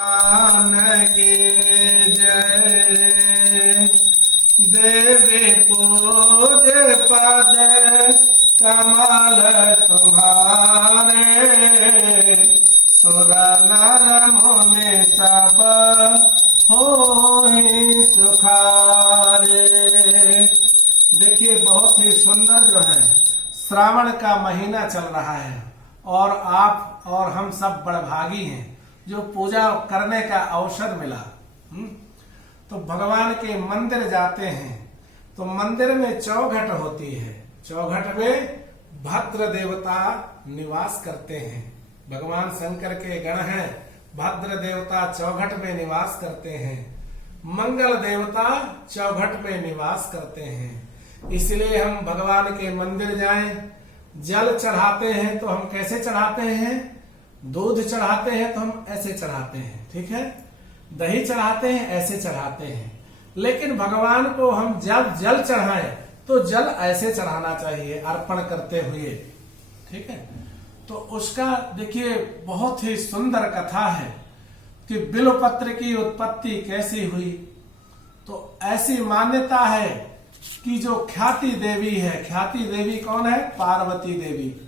भगवान की जय। देवी पूज पद कमल तुम्हारे, सुर नर मुनि सब होहि सुखारे। देखिए बहुत ही सुंदर जो है श्रावण का महीना चल रहा है और आप और हम सब बड़भागी हैं जो पूजा करने का अवसर मिला। तो भगवान के मंदिर जाते हैं तो मंदिर में चौघट होती है। चौघट में भद्र देवता निवास करते हैं। भगवान शंकर के गण हैं, भद्र देवता चौघट में निवास करते हैं, मंगल देवता चौघट में निवास करते हैं। इसलिए हम भगवान के मंदिर जाएं, जल चढ़ाते हैं तो हम कैसे चढ़ाते हैं? दूध चढ़ाते हैं तो हम ऐसे चढ़ाते हैं, ठीक है। दही चढ़ाते हैं ऐसे चढ़ाते हैं। लेकिन भगवान को हम जब जल चढ़ाएं तो जल ऐसे चढ़ाना चाहिए अर्पण करते हुए, ठीक है। तो उसका देखिए बहुत ही सुंदर कथा है कि बिल्वपत्र की उत्पत्ति कैसी हुई। तो ऐसी मान्यता है कि जो ख्याति देवी है, ख्याति देवी कौन है? पार्वती देवी।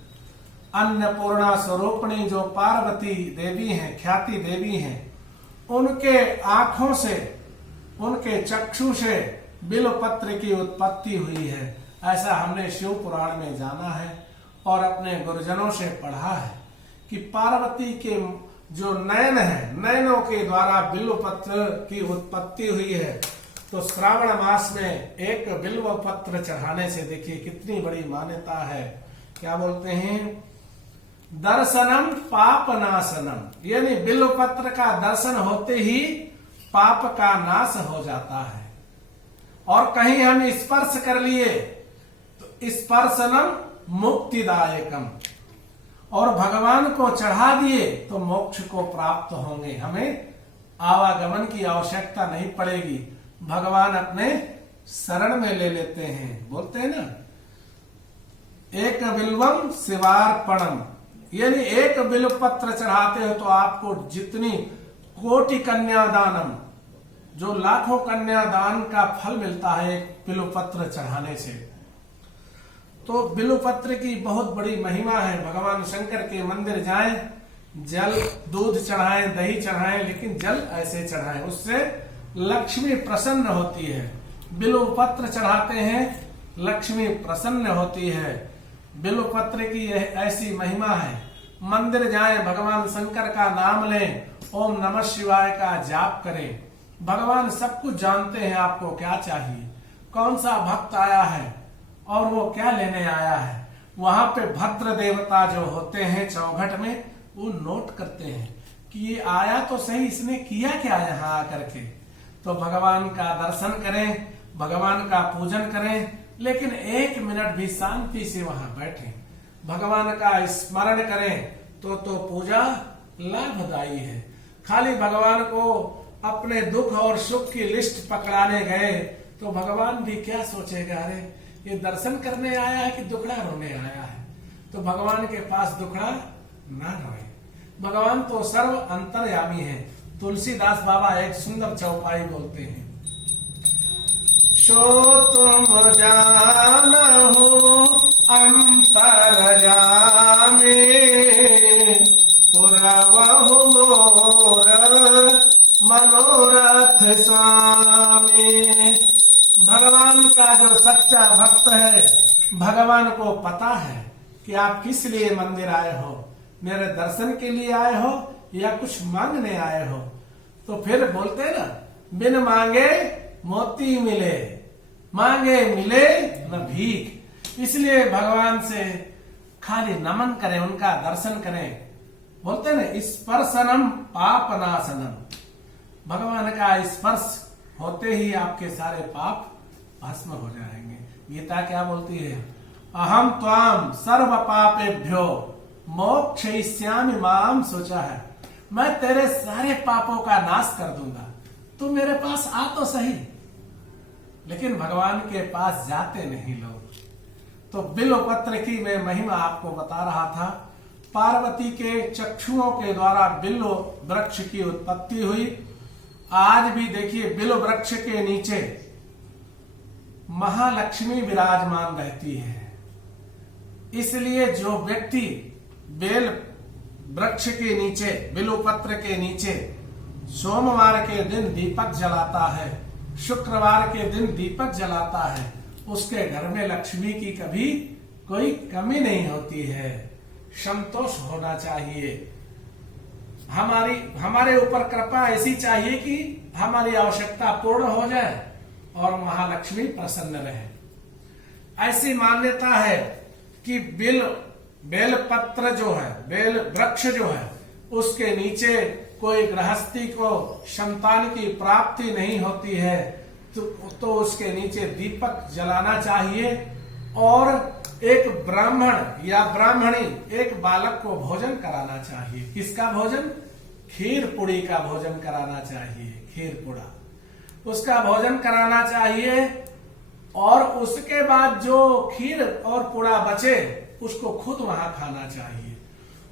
अन्नपूर्णा स्वरूपणी जो पार्वती देवी हैं, ख्याति देवी हैं, उनके आंखों से, उनके चक्षु से बिल्वपत्र की उत्पत्ति हुई है। ऐसा हमने शिव पुराण में जाना है और अपने गुरुजनों से पढ़ा है कि पार्वती के जो नयन है, नयनों के द्वारा बिल्वपत्र की उत्पत्ति हुई है। तो श्रावण मास में एक बिल्वपत्र चढ़ाने से देखिए कितनी बड़ी मान्यता है। क्या बोलते हैं? दर्शनम पाप नाशनम, यानी बिल्वपत्र का दर्शन होते ही पाप का नाश हो जाता है। और कहीं हम स्पर्श कर लिए तो स्पर्शनम मुक्तिदायकम, और भगवान को चढ़ा दिए तो मोक्ष को प्राप्त होंगे। हमें आवागमन की आवश्यकता नहीं पड़ेगी, भगवान अपने शरण में ले लेते हैं। बोलते हैं ना, एक बिल्वम शिवार्पणम, यानी एक बिल्वपत्र चढ़ाते हो तो आपको जितनी कोटि कन्यादानम, जो लाखों कन्यादान का फल मिलता है एक बिल्वपत्र चढ़ाने से। तो बिल्वपत्र की बहुत बड़ी महिमा है। भगवान शंकर के मंदिर जाएं, जल दूध चढ़ाएं, दही चढ़ाएं, लेकिन जल ऐसे चढ़ाएं, उससे लक्ष्मी प्रसन्न होती है। बिल्वपत्र चढ़ाते हैं, लक्ष्मी प्रसन्न होती है। बिल्वपत्र की यह ऐसी महिमा है। मंदिर जाएं, भगवान शंकर का नाम लें, ओम नमः शिवाय का जाप करें। भगवान सब कुछ जानते हैं आपको क्या चाहिए, कौन सा भक्त आया है और वो क्या लेने आया है। वहां पे भद्र देवता जो होते हैं चौघट में, वो नोट करते हैं कि ये आया तो सही, इसने किया क्या यहाँ आकर के। तो भगवान का दर्शन करें, भगवान का पूजन करें, लेकिन एक मिनट भी शांति से वहां बैठें, भगवान का स्मरण करें तो पूजा लाभदायी है। खाली भगवान को अपने दुख और सुख की लिस्ट पकड़ाने गए तो भगवान भी क्या सोचेगा, अरे ये दर्शन करने आया है कि दुखड़ा रोने आया है। तो भगवान के पास दुखड़ा ना रोए। भगवान तो सर्व अंतर्यामी है। तुलसीदास बाबा एक सुंदर चौपाई बोलते हैं, सो तुम जानहु अंतर्यामी, पुरवहु मोर मनोरथ स्वामी। भगवान का जो सच्चा भक्त है, भगवान को पता है कि आप किस लिए मंदिर आए हो, मेरे दर्शन के लिए आए हो या कुछ मांगने आए हो। तो फिर बोलते ना, बिन मांगे मोती मिले, मांगे मिले न भीख। इसलिए भगवान से खाली नमन करें, उनका दर्शन करें। बोलते ना, स्पर्शनम पाप नाशनम, भगवान का स्पर्श होते ही आपके सारे पाप भस्म हो जाएंगे। गीता क्या बोलती है? अहम त्वाम सर्व पापेभ्यो मोक्षयिष्यामि माम शुचः, मैं तेरे सारे पापों का नाश कर दूंगा, तू मेरे पास आ तो सही। लेकिन भगवान के पास जाते नहीं लोग। तो बिल्वपत्र की मैं महिमा आपको बता रहा था। पार्वती के चक्षुओं के द्वारा बिल्व वृक्ष की उत्पत्ति हुई। आज भी देखिए बिल्व वृक्ष के नीचे महालक्ष्मी विराजमान रहती है। इसलिए जो व्यक्ति बेल वृक्ष के नीचे, बिल्व पत्र के नीचे सोमवार के दिन दीपक जलाता है, शुक्रवार के दिन दीपक जलाता है, उसके घर में लक्ष्मी की कभी कोई कमी नहीं होती है। संतोष होना चाहिए। हमारे ऊपर कृपा ऐसी चाहिए कि हमारी आवश्यकता पूर्ण हो जाए और महालक्ष्मी प्रसन्न रहे। ऐसी मान्यता है कि बेल पत्र जो है, बेल वृक्ष जो है, उसके नीचे कोई गृहस्थी को संतान की प्राप्ति नहीं होती है तो उसके नीचे दीपक जलाना चाहिए और एक ब्राह्मण या ब्राह्मणी एक बालक को भोजन कराना चाहिए। किसका भोजन? खीर पूड़ी का भोजन कराना चाहिए। खीर पूड़ा उसका भोजन कराना चाहिए और उसके बाद जो खीर और पूड़ा बचे उसको खुद वहां खाना चाहिए।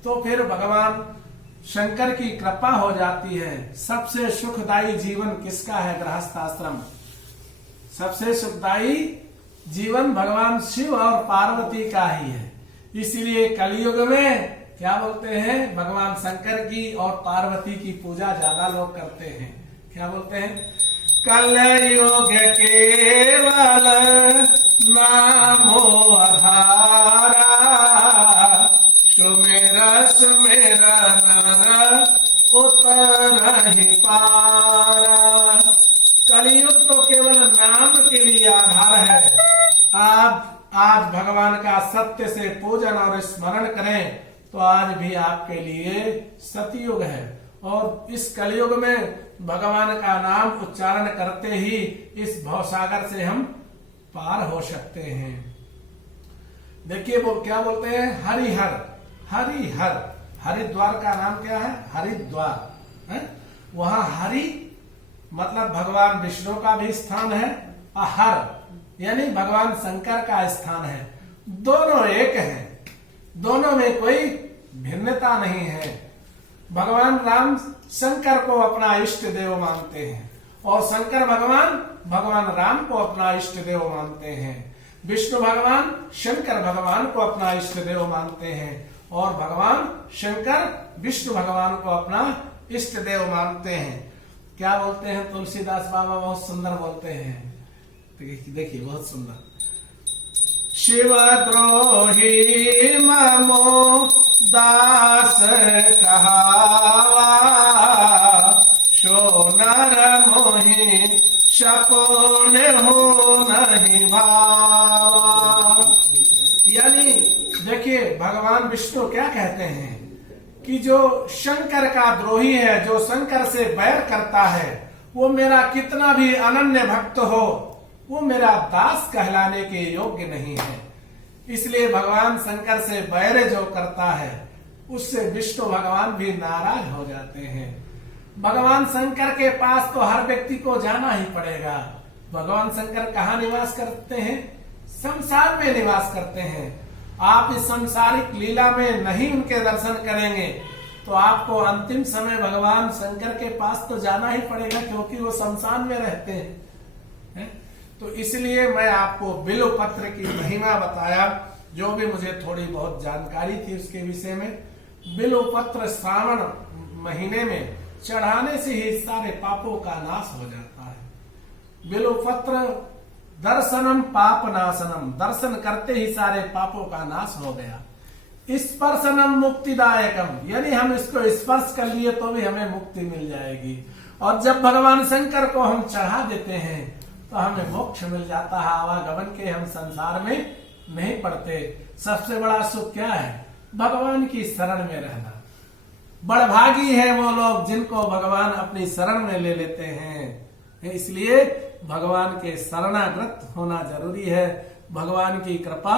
तो फिर भगवान शंकर की कृपा हो जाती है। सबसे सुखदायी जीवन किसका है? गृहस्थ आश्रम। सबसे सुखदायी जीवन भगवान शिव और पार्वती का ही है। इसलिए कलयुग में क्या बोलते हैं, भगवान शंकर की और पार्वती की पूजा ज्यादा लोग करते हैं। क्या बोलते हैं? कलयुग केवल नामो आधारा, सुमेरा सुमेरा नर उतर ही पारा। कलयुग तो केवल नाम के लिए आधार है। आज भगवान का सत्य से पूजन और स्मरण करें तो आज भी आपके लिए सतयुग है और इस कलयुग में भगवान का नाम उच्चारण करते ही इस भवसागर से हम पार हो सकते हैं। देखिए वो क्या बोलते हैं, हरिहर। हरिहर, हरिद्वार का नाम क्या है? हरिद्वार है। वहां हरि मतलब भगवान विष्णु का भी स्थान है, हर यानी भगवान शंकर का स्थान है। दोनों एक हैं, दोनों में कोई भिन्नता नहीं है। भगवान राम शंकर को अपना इष्ट देव मानते हैं और शंकर भगवान राम को अपना इष्ट देव मानते हैं। विष्णु भगवान शंकर भगवान को अपना इष्ट देव मानते हैं और भगवान शंकर विष्णु भगवान को अपना इष्ट देव मानते हैं। क्या बोलते हैं तुलसीदास बाबा? बहुत सुंदर बोलते हैं। देखिए बहुत सुंदर। शिव द्रोही ममो दास कहावा, शो नर मोहि शकुन हो नहीं भावा। यानी देखिए भगवान विष्णु क्या कहते हैं कि जो शंकर का द्रोही है, जो शंकर से बैर करता है, वो मेरा कितना भी अनन्य भक्त हो, वो मेरा दास कहलाने के योग्य नहीं है। इसलिए भगवान शंकर से बैर जो करता है उससे विष्णु भगवान भी नाराज हो जाते हैं। भगवान शंकर के पास तो हर व्यक्ति को जाना ही पड़ेगा। भगवान शंकर कहाँ निवास करते हैं? संसार में निवास करते हैं। आप इस संसारिक लीला में नहीं उनके दर्शन करेंगे तो आपको अंतिम समय भगवान शंकर के पास तो जाना ही पड़ेगा, क्योंकि वो शमशान में रहते हैं। तो इसलिए मैं आपको बिल्व पत्र की महिमा बताया, जो भी मुझे थोड़ी बहुत जानकारी थी उसके विषय में। बिल्व पत्र श्रावण महीने में चढ़ाने से ही सारे पापों का नाश हो जाता है। बिल्व पत्र दर्शनम पाप नाशनम, दर्शन करते ही सारे पापों का नाश हो गया। स्पर्शनम मुक्तिदायकम, यानी हम इसको स्पर्श कर लिए तो भी हमें मुक्ति मिल जाएगी। और जब भगवान शंकर को हम चढ़ा देते हैं तो हमें मोक्ष मिल जाता है। आवागमन के हम संसार में नहीं पड़ते। सबसे बड़ा सुख क्या है? भगवान की शरण में रहना। बड़भागी है वो लोग जिनको भगवान अपनी शरण में ले लेते हैं। इसलिए भगवान के शरणागत होना जरूरी है, भगवान की कृपा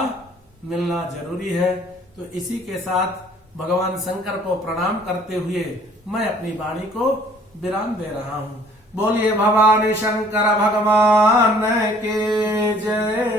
मिलना जरूरी है। तो इसी के साथ भगवान शंकर को प्रणाम करते हुए मैं अपनी वाणी को विराम दे रहा हूँ। बोलिए भवानी शंकर भगवान के जय।